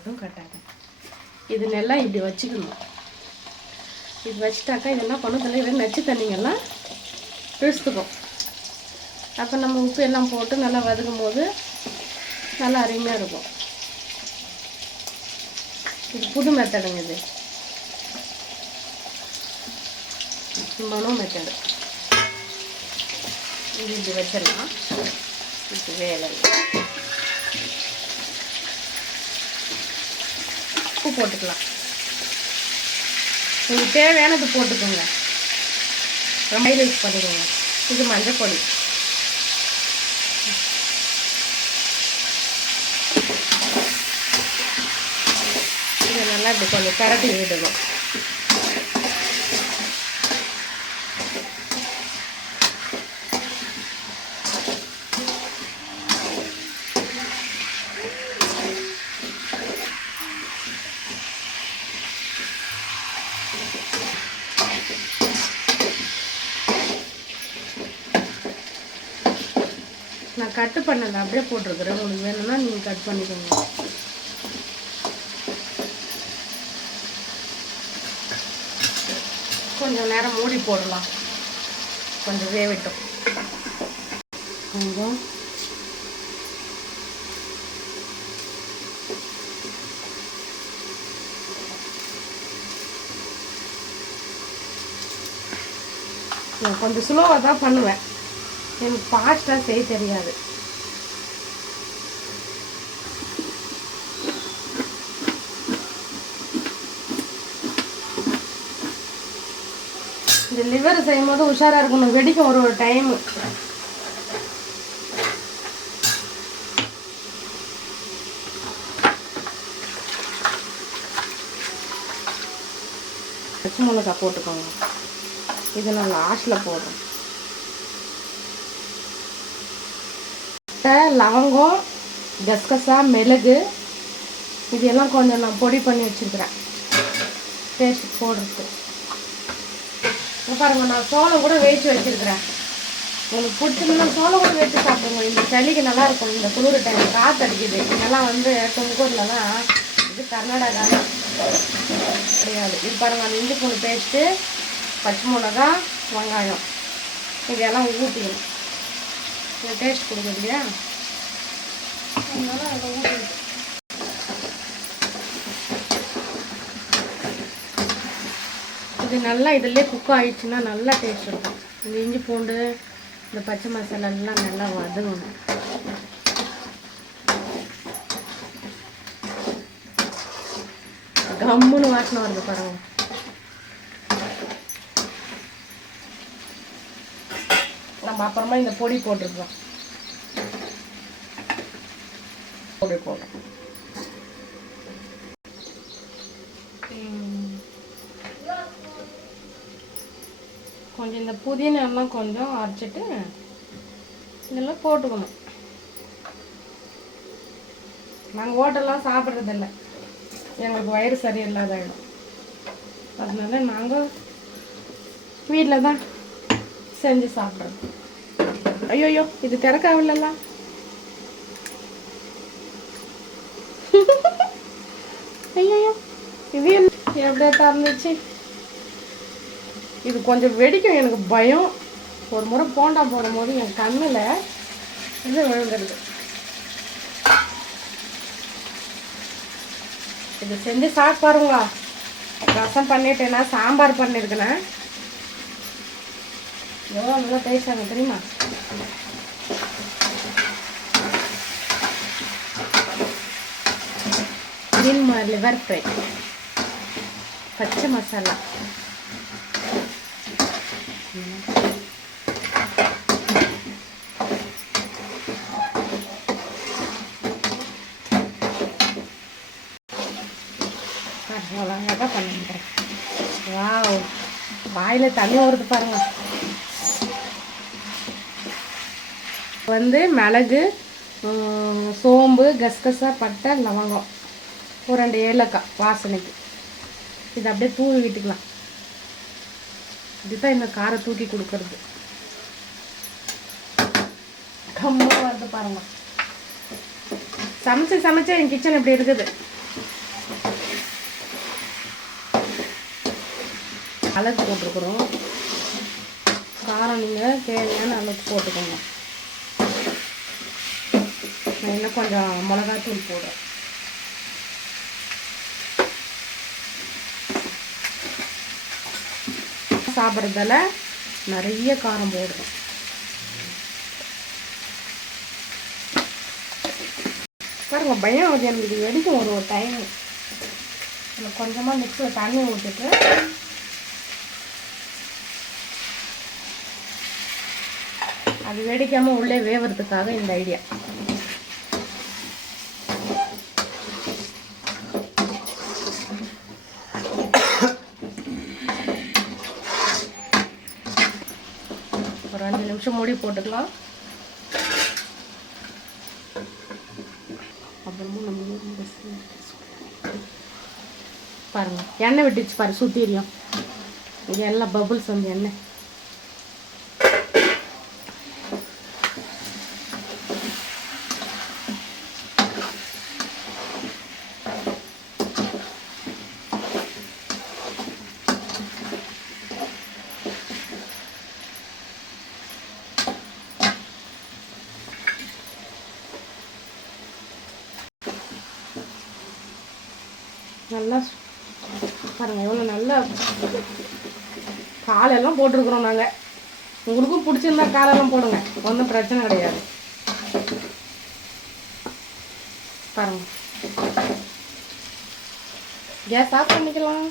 வரைக்கும் கட்டாகும். இது நல்லா இப்படி வச்சுக்கணும். இது வச்சுட்டாக்கா இது என்ன பண்ணும், தலையில் நச்சு தண்ணிங்கெல்லாம் இழுத்துக்கும். அப்போ நம்ம உப்பு எல்லாம் போட்டு நல்லா வதக்கும் போது நல்லா அருமையாக இருக்கும். இது புது மெத்தடுங்க. இது மனோ மெத்தடு. இது இப்படி வச்சிடலாம். இது வேலை. உப்பு போட்டுக்கலாம். உங்களுக்கு தேவையானது போட்டுக்கோங்க. ரொம்ப யூஸ் பண்ணிக்கோங்க. இது மஞ்சள் பொடி. இதை நல்லா இப்படி கொஞ்சம் பரட்டி விடணும். நான் கட்டு பண்ணலை, அப்படியே போட்டிருக்கிறேன். உங்களுக்கு வேணும்னா நீங்கள் கட் பண்ணிக்கோங்க. கொஞ்சம் நேரம் மூடி போடலாம். கொஞ்சம் வேகட்டும். கொஞ்சம் நான் கொஞ்சம் ஸ்லோவாக தான் பண்ணுவேன். எனக்கு ஃபாஸ்ட்டாக செய்ய தெரியாது. இந்த லிவர் செய்யும் போது உஷாராக இருக்கணும். வெடிக்கும் ஒரு டைமு. பச்சை மிளகா போட்டுக்கோங்க. இது நான் லாஸ்ட்டில் போடுறேன். லவங்கம், கசகசா, மிளகு இதெல்லாம் கொஞ்சம் நான் பொடி பண்ணி வச்சுருக்கிறேன் டேஸ்ட் போடுறதுக்கு. பாருங்க, நான் சோளம் கூட வேச்சு வச்சுருக்கிறேன். உங்களுக்கு பிடிச்சதுன்னா சோளம் கூட வேச்சு சாப்பிடுங்க. இந்த சளிக்கு நல்லாயிருக்கும். இந்த குளிர் டைம் காற்று அடிக்குது. இதெல்லாம் வந்து தும்கூர்லலாம், இது கர்நாடகாலாம் கிடையாது. இது பாருங்கள், அந்த இஞ்சி பூண்டு பேஸ்ட்டு, பச்சை மிளகா, வெங்காயம் இதெல்லாம் ஊற்றிக்கணும். இந்த டேஸ்ட் கொடுக்குது இல்லையா, அதனால அதை ஊற்றிக்கணும். இது நல்லா இதிலே குக் ஆகிடுச்சுன்னா நல்லா டேஸ்ட் இருக்கும். இந்த இஞ்சி பூண்டு, இந்த பச்சை மசாலாலாம் நல்லா வதங்கணும். கம்முன்னு வாசனை வருது பாருங்க. நம்ம அப்புறமா இந்த பொடி போட்டுருக்கோம். பொடி போடுறோம். கொஞ்சம் இந்த புதினாலாம் கொஞ்சம் அரைச்சிட்டு இதெல்லாம் போட்டுக்கணும். நாங்கள் ஹோட்டல்லாம் சாப்பிட்றதில்ல, எங்களுக்கு வயிறு சரியில்லாதாயிடும். அதனால நாங்கள் வீட்டில் தான் செஞ்சு சாப்பிட்றோம். ஐயோயோ, இது திறக்காவில்ல. ஐயோ, இது எப்படியா திறந்துச்சு. இது கொஞ்சம் வெடிக்கும். எனக்கு பயம். ஒரு முறை போண்டா போடும் போது என் கண்ணில் இது விழுந்துருது. இது செஞ்சு சாப்பிட்டு பாருங்க. ரசம் பண்ணிட்டேன்னா, சாம்பார் பண்ணியிருக்கேன்னா எவ்வளோ நல்லா டேஸ்டாக தெரியுமா. லிவர் ஃப்ரை, பச்சை மசாலா, அழகாக பண்ணிக்கிறேன். வாவ், வாயில் தண்ணி வருது பாருங்க. வந்து மிளகு, சோம்பு, கசகசா, பட்டை, லவங்கம், ஒரு 2 ஏலக்காய் வாசனைக்கு. இது அப்படியே தூவி விட்டுக்கலாம். இதுதான் இந்த காரை தூக்கி கொடுக்கறது. கம்மா வருது பாருங்க. சமைச்சு என் கிச்சன் இப்படி இருக்குது. அளவுக்கு போட்டிருக்குறோம். காரம் நீங்கள் தேவையான அளவுக்கு போட்டுக்கோங்க. நான் இன்னும் கொஞ்சம் மிளகாத்தூள் போடுறேன். சாப்பிட்றதால நிறைய காரம் போடுறோம். பாருங்க, பயம் ஆகுது எனக்கு. இது வெடிக்கும் ஒரு டைம். கொஞ்சமாக மிக்ஸில் தண்ணி ஊற்றிட்டு அது வெடிக்காமல் உள்ளே வேவறதுக்காக இந்த ஐடியா. ஒரு 5 நிமிஷம் மூடி போட்டுக்கலாம். அப்புறமும் நம்ம பாருங்க, எண்ணெய் விட்டுச்சு பாரு, சுத்திரியும். இது எல்லாம் பபுள்ஸ் வந்து எண்ணெய். நல்லா பாருங்கள் எவ்வளோ நல்லா காலெல்லாம் போட்டிருக்குறோம் நாங்கள். உங்களுக்கும் பிடிச்சிருந்தா காலெல்லாம் போடுங்க, ஒன்றும் பிரச்சனை கிடையாது. பாருங்கள், கேஸ் ஆஃப் பண்ணிக்கலாம்.